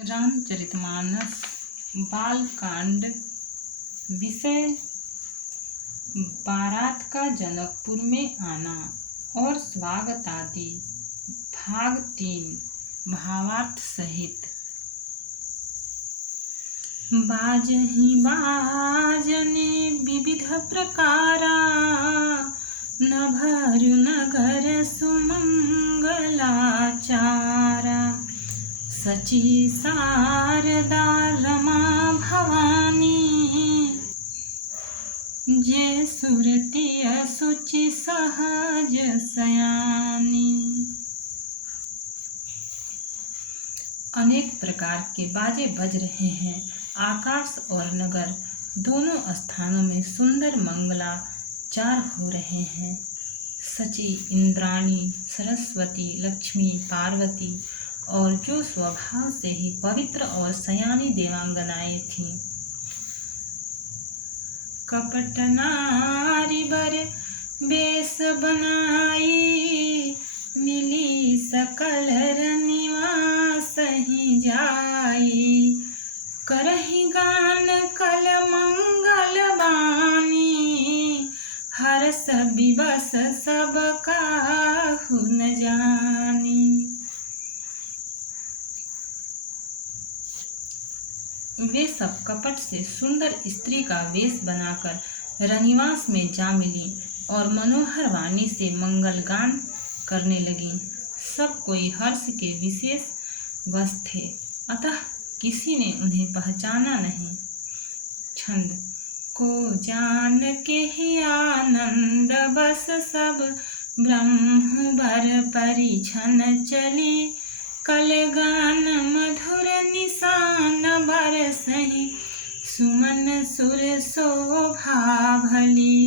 रामचरितमानस बालकांड। विषय बारात का जनकपुर में आना और स्वागत आदि। भाग 3 भावार्थ सहित। बाजहि बाजने विविध प्रकारा, नभरु नगर सुमंगलाचारा। सची शारदा रमा भवानी, जे सुरति असुचि सहज सयानी। अनेक प्रकार के बाजे बज रहे हैं। आकाश और नगर दोनों स्थानों में सुंदर मंगलाचार हो रहे हैं। सची इंद्राणी, सरस्वती, लक्ष्मी, पार्वती और जो स्वभाव से ही पवित्र और सयानी देवांगनाएं थीं। कपट नारी बर बेस बनाई, मिली सकल निवास ही जाई। करहि गान कल मंगल बानी, हरस विवश सब काहु न जानी। वे सब कपट से सुंदर स्त्री का वेश बनाकर रनिवास में जा मिली और मनोहर वाणी से मंगल गान करने लगी। सब कोई हर्ष के विशेष वश थे, अतः किसी ने उन्हें पहचाना नहीं। छंद। को जान के ही आनंद बस सब, ब्रह्म भर परिछन चली। कल गान मधुर निशान बरसहि, सुमन सुर शोभा भली।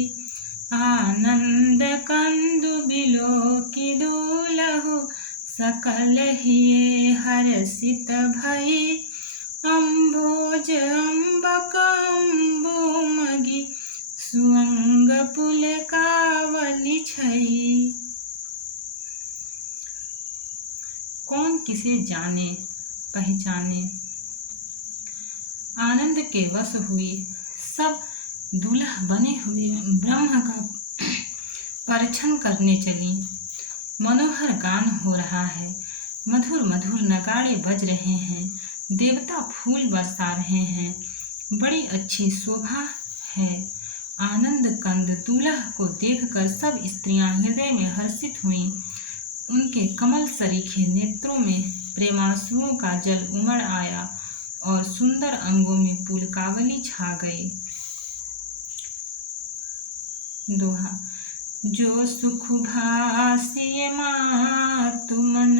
आनंद कंदु बिलोकि दुलहु, सकल हिये हर्षित भई। अम्भोज अम्बक अम्बुमगि, सुअंग पुलकावली छई। कौन किसे जाने पहचाने। आनंद के वश हुई सब दूल्हा बने हुए ब्रह्म का परिछन करने चली। मनोहर गान हो रहा है, मधुर मधुर नगाड़े बज रहे हैं, देवता फूल बरसा रहे हैं, बड़ी अच्छी शोभा है। आनंद कंद दूल्हा को देखकर सब स्त्रियां हृदय में हर्षित हुईं। उनके कमल सरीखे नेत्रों में प्रेमाश्रुओं का जल उमड़ आया और सुंदर अंगों में पुलकावली छा गई। दोहा। जो सुख भासिए मातु मन,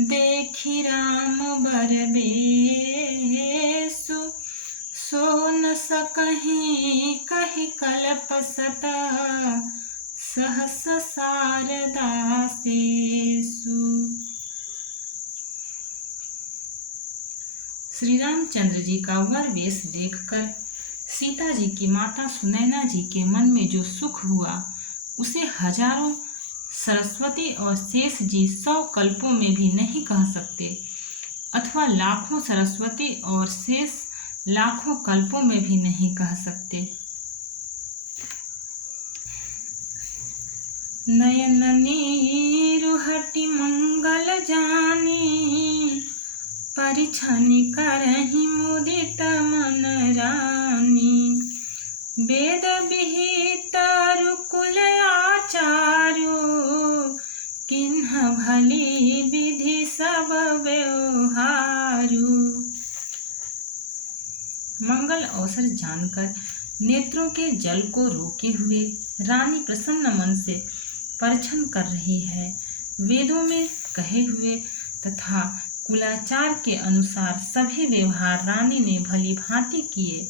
देखी राम बर बेसु। सो न सकहि कहि कल्प सता, सहस शारदा सेसु। श्री रामचंद्र जी का वर वेश देखकर सीता जी की माता सुनैना जी के मन में जो सुख हुआ, उसे हजारों सरस्वती और शेष जी 100 कल्पों में भी नहीं कह सकते, अथवा लाखों सरस्वती और शेष लाखों कल्पों में भी नहीं कह सकते। नयन नीरु हटि मंगल जानी, परिछनि करहि मुदित मन रानी। वेद विहित रुकुल आचार्यो, किन्ह भली विधि सब व्यवहारु। मंगल अवसर जानकर नेत्रों के जल को रोके हुए रानी प्रसन्न मन से परिछन कर रही है। वेदों में कहे हुए तथा कुलाचार के अनुसार सभी व्यवहार रानी ने भली भांति किए।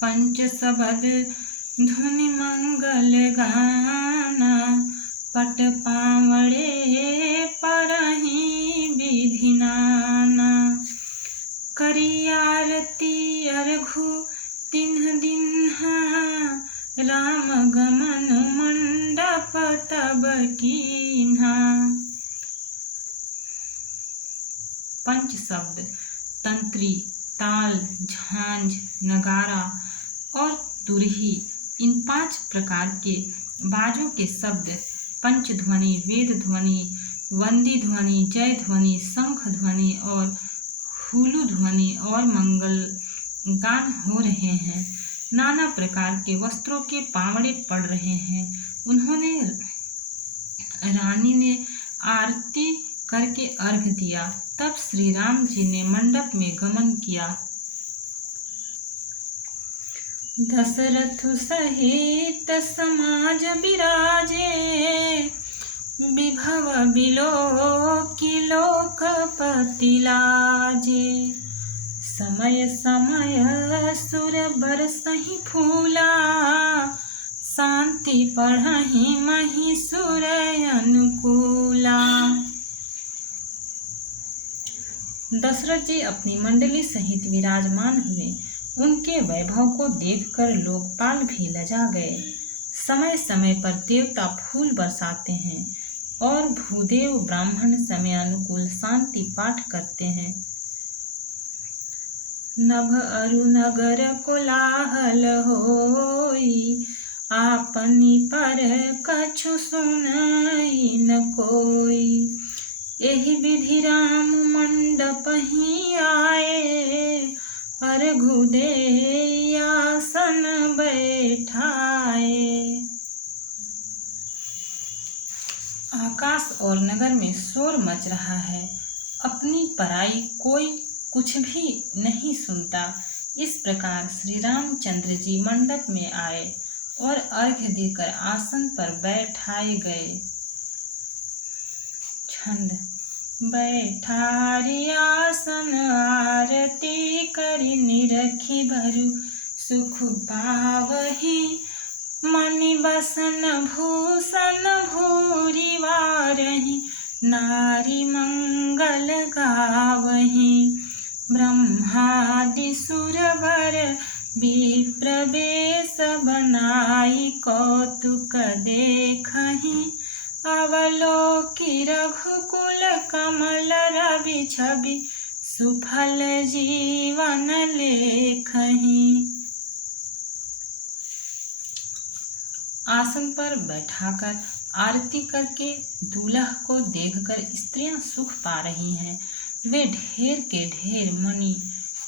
पंच सबद धुनि मंगल गाना, पट पावड़े परहि विधि नाना। करी आरती अर्घु तिन्ह दिन्हा, राम गमन मंडप तब कीन्हा। पंच शब्द, तंत्री, ताल, झांझ, नगारा और तुरही, इन 5 प्रकार के बाजों के शब्द पंच ध्वनि, वेद ध्वनि, वंदी ध्वनि, जय ध्वनि, शंख ध्वनि और हुलु ध्वनि और मंगल गान हो रहे हैं। नाना प्रकार के वस्त्रों के पावड़े पड़ रहे हैं। उन्होंने रानी ने आरती करके अर्घ दिया। तब श्री राम जी ने मंडप में गमन किया। दशरथ सहित समाज विराजे, विभव बिलोकी लोकपति लाजे। समय समय सुर बरसहि फूला, शांति पढ़हि महि सुर अनुकूला। दशरथ जी अपनी मंडली सहित विराजमान हुए। उनके वैभव को देखकर लोकपाल भी लजा गए। समय समय पर देवता फूल बरसाते हैं और भूदेव ब्राह्मण समय अनुकूल शांति पाठ करते हैं। नभ अरु नगर कोलाहल होई, आपनी पर कछु सुनई न कोई। एहि विधि राम मंडप ही आए, अर्घु देई आसन बैठाए। आकाश और नगर में शोर मच रहा है, अपनी पराई कोई कुछ भी नहीं सुनता। इस प्रकार श्री रामचंद्र जी मंडप में आए और अर्घ्य देकर आसन पर बैठाए गए। छंद। बैठारी आसन आरती करि निरखी भरु, सुख पावहि मनि बसन भूषण भूरि वारहि। नारी मंगल गावहि, ब्रह्मादि सुरवर विप्र बेश बनाई। कौतुक देखहि अवलोकि रघुकुल कमल रवि छवि, सुफल जीवन लेखहि। आसन पर बैठाकर आरती करके दूल्हा को देखकर स्त्रियां सुख पा रही हैं। वे ढेर के ढेर मणि,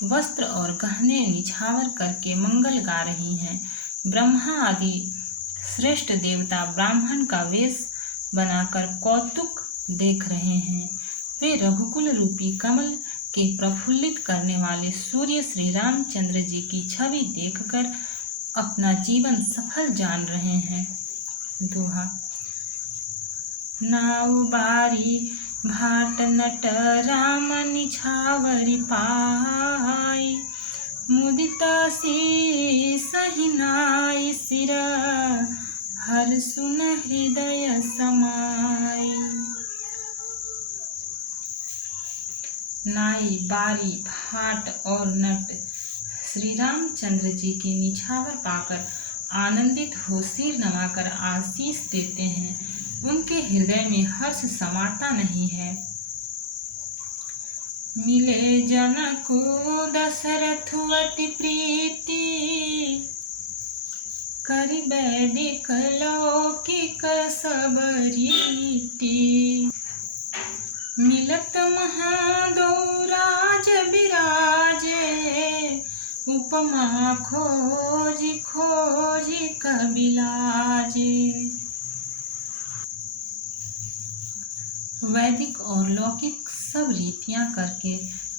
वस्त्र और गहने निछावर करके मंगल गा रही हैं। ब्रह्मा आदि श्रेष्ठ देवता ब्राह्मण का वेश बनाकर कौतुक देख रहे हैं। वे रघुकुल रूपी कमल के प्रफुल्लित करने वाले सूर्य श्री रामचंद्र जी की छवि देखकर अपना जीवन सफल जान रहे हैं। दोहा। नाउ बारी भाट नट राम निछावरि पाई, मुदित शीस हिनाई सिर, हर सुन हृदय समाई। नाई, बारी, भाट और नट श्री रामचंद्र जी के निछावर पाकर आनंदित हो सिर नवाकर आशीष देते हैं। उनके हृदय में हर्ष समाता नहीं है। मिले जनकु दशरथ अति प्रीति, करि वैदिक लौकिक सब रीति। मिलत महादो राज बिराजे, उपमा खोजी खोजी कबिलाजे। वैदिक और लौकिक सब रीतियां करके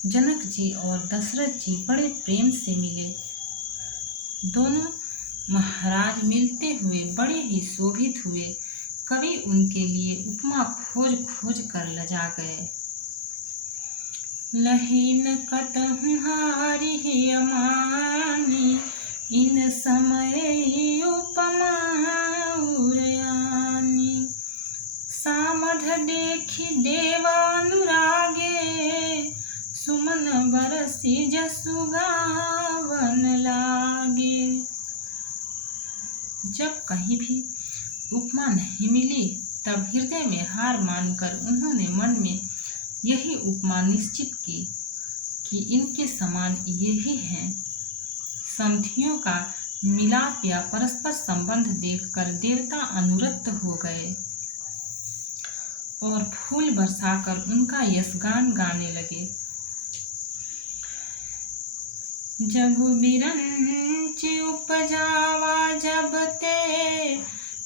जनक जी और दशरथ जी बड़े प्रेम से मिले। दोनों महाराज मिलते हुए बड़े ही शोभित हुए। कवि उनके लिए उपमा खोज खोज कर लजा गए। लहीन कतहु हारि अमानी, इन समय उपमा उरयानी। सामध देखि देवानुरागे, सुमन बरसी जसु गावन लागे। जब कहीं भी उपमा नहीं मिली तब हृदय में हार मानकर उन्होंने मन में यही उपमा निश्चित की कि इनके समान ये ही हैं। समधियों का मिलाप या परस्पर संबंध देखकर देवता अनुरक्त हो गए और फूल बरसाकर उनका यशगान गाने लगे। जब बिरंच उपजावा जब ते,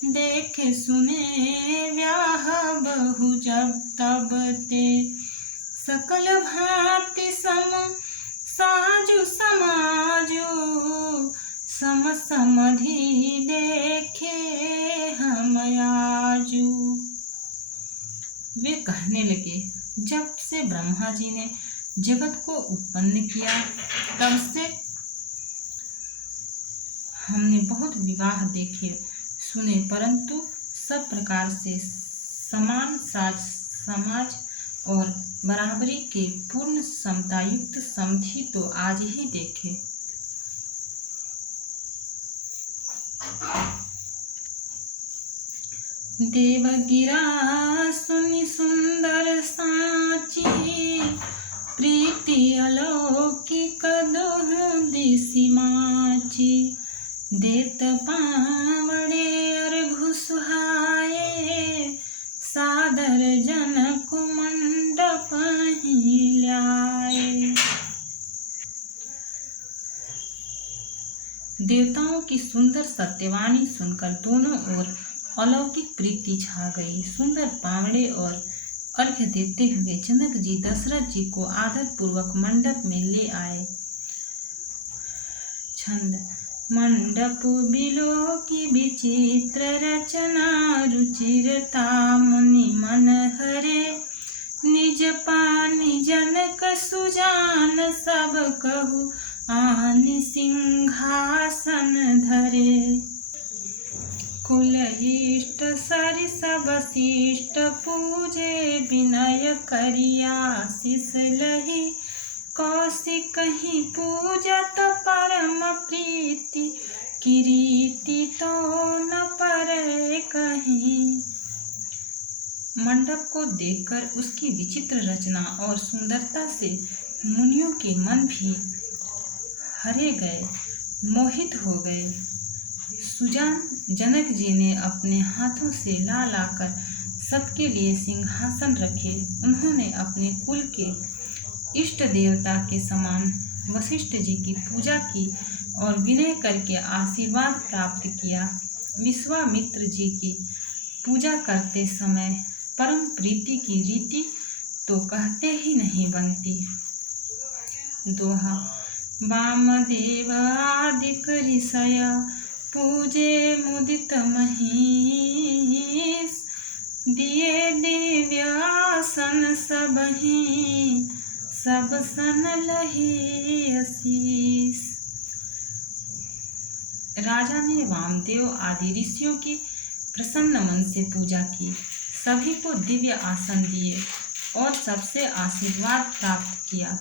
देखे सुने व्याह बहु जब तब ते, सकल भांति सम साजु समाजु, सम समधि देखे हम आजू। वे कहने लगे, जब से ब्रह्मा जी ने जगत को उत्पन्न किया तब से हमने बहुत विवाह देखे सुने, परंतु सब प्रकार से समान समाज और बराबरी के पूर्ण समतायुक्त समधि तो आज ही देखे। देवगिरा सुनि सुंदर साची, प्रीति अलौकिक दोहु दिसि माची, देत पावड़े अर्घु सुहाए, सादर जनक मंडप ही ल्याए। देवताओं की सुंदर सत्यवाणी सुनकर दोनों ओर अलौकिक प्रीति छा गई। सुंदर पावड़े और अर्घ्य देते हुए जनक जी दशरथ जी को आदर पूर्वक मंडप में ले आए। छंद। मंडप बिलो की विचित्र रचना, रुचिरता मुनि मन हरे, निज पानी जनक सुजान सब कहु, आनि सिंहासन धरे। कुल इष्ट सरि सब शिष्ट पूजे, विनय करिया शिष लही, कौशिक ही पूजत परम प्रीति, किरीति तो न परे कहीं। मंडप को देखकर उसकी विचित्र रचना और सुंदरता से मुनियों के मन भी हरे गए, मोहित हो गए। सुजान जनक जी ने अपने हाथों से ला लाकर सबके लिए सिंहासन रखे। उन्होंने अपने कुल के इष्ट देवता के समान वशिष्ठ जी की पूजा की और विनय करके आशीर्वाद प्राप्त किया। विश्वामित्र जी की पूजा करते समय परम प्रीति की रीति तो कहते ही नहीं बनती। दोहा। वामदेव आदिक ऋषय, पूजे मुदित महीस, दिए दिव्यासन सबहि, सब सन लही आशीष। राजा ने वामदेव आदि ऋषियों की प्रसन्न मन से पूजा की, सभी को दिव्य आसन दिए और सबसे आशीर्वाद प्राप्त किया।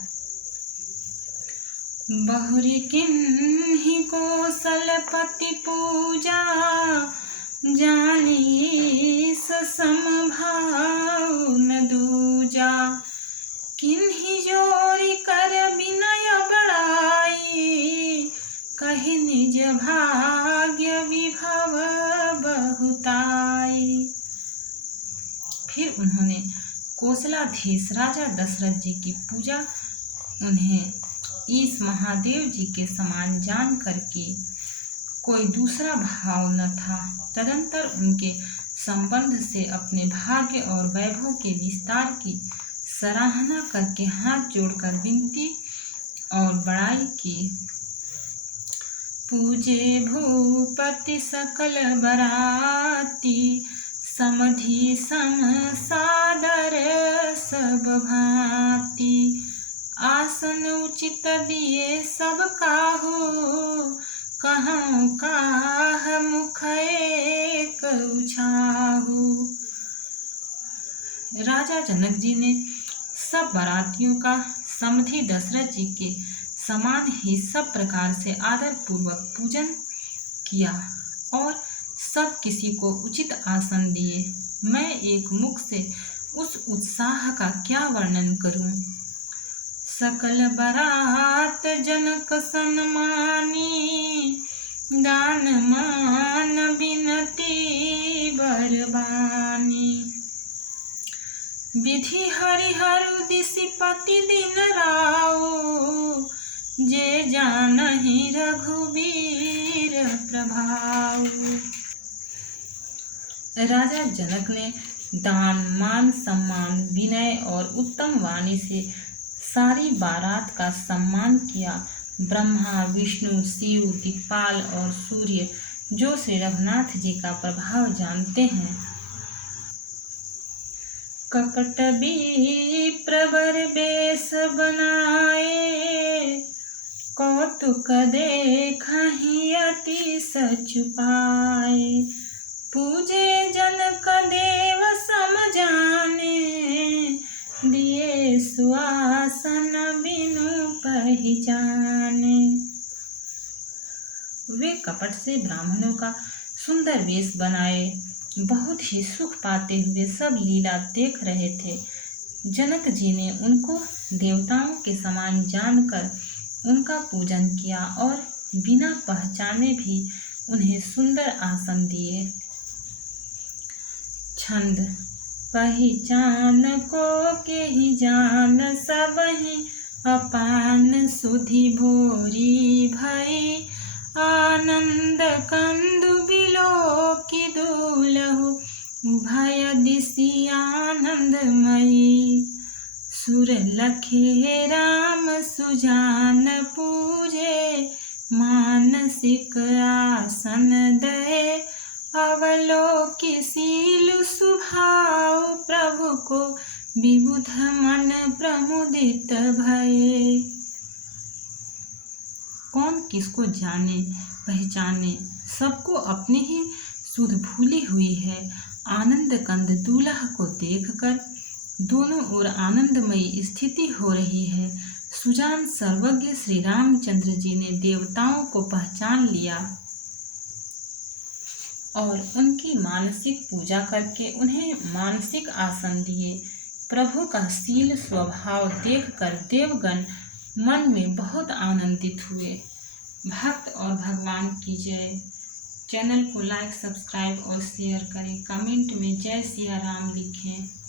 बहुरी किन्हि कौशलपति पूजा, जानी सम भाव न दूजा, किन्हि जोरी कर विनय बड़ाई, कहि निज भाग्य विभव बहुताई। फिर उन्होंने कौशलाधीश राजा दशरथ जी की पूजा उन्हें ईश महादेव जी के समान जान करके कोई दूसरा भाव न था। तदंतर उनके संबंध से अपने भाग्य और वैभव के विस्तार की सराहना करके हाथ जोड़कर विनती और बड़ाई की। पूजे भूपति सकल बराती, समधि सम सादर सब भांति, आसन उचित दिए सब काहू, कहूँ काह मुख एक उछाहू। राजा जनक जी ने सब बारातियों का समधि दशरथ जी के समान ही सब प्रकार से आदर पूर्वक पूजन किया और सब किसी को उचित आसन दिए। मैं एक मुख से उस उत्साह का क्या वर्णन करूं। सकल बरात जनक सन्मानी, दान मान बिनती बरबानी। विधि हरिहर दिसिपति दिन राउ, जे जानहि रघुबीर प्रभाउ। राजा जनक ने दान मान सम्मान विनय और उत्तम वाणी से सारी बारात का सम्मान किया। ब्रह्मा विष्णु शिव दिक्पाल और सूर्य जो श्री रघुनाथ जी का प्रभाव जानते हैं, कपट भी प्रबर बेस बनाए, कौतुक देखहि अति सच पाए। पूजे जनक देव सम जाने, दिए सुआसन बिनु पहिचाने। वे कपट से ब्राह्मणों का सुंदर वेश बनाए, बहुत ही सुख पाते हुए सब लीला देख रहे थे। जनक जी ने उनको देवताओं के समान जानकर उनका पूजन किया और बिना पहचाने भी उन्हें सुंदर आसन दिए। छंद। पहिचान को के ही जान, सबहि अपान सुधि भोरी भई। आनंद कंदु बिलोकि दुलहु, उभय दिशि आनंदमयी। सुर लखे राम सुजान पूजे, मानसिक आसन दये। अवलोकि सीलु सुभाव, प्रभु को विबुध मन प्रमुदित भये। कौन किसको जाने पहचाने, सबको अपनी ही सुध भूली हुई है। आनंद कंद दूल्हा को देखकर दोनों ओर आनंदमयी स्थिति हो रही है। सुजान सर्वज्ञ श्री रामचंद्र जी ने देवताओं को पहचान लिया और उनकी मानसिक पूजा करके उन्हें मानसिक आसन दिए। प्रभु का शील स्वभाव देखकर देवगण मन में बहुत आनंदित हुए। भक्त और भगवान की जय। चैनल को लाइक सब्सक्राइब और शेयर करें। कमेंट में जय सिया राम लिखें।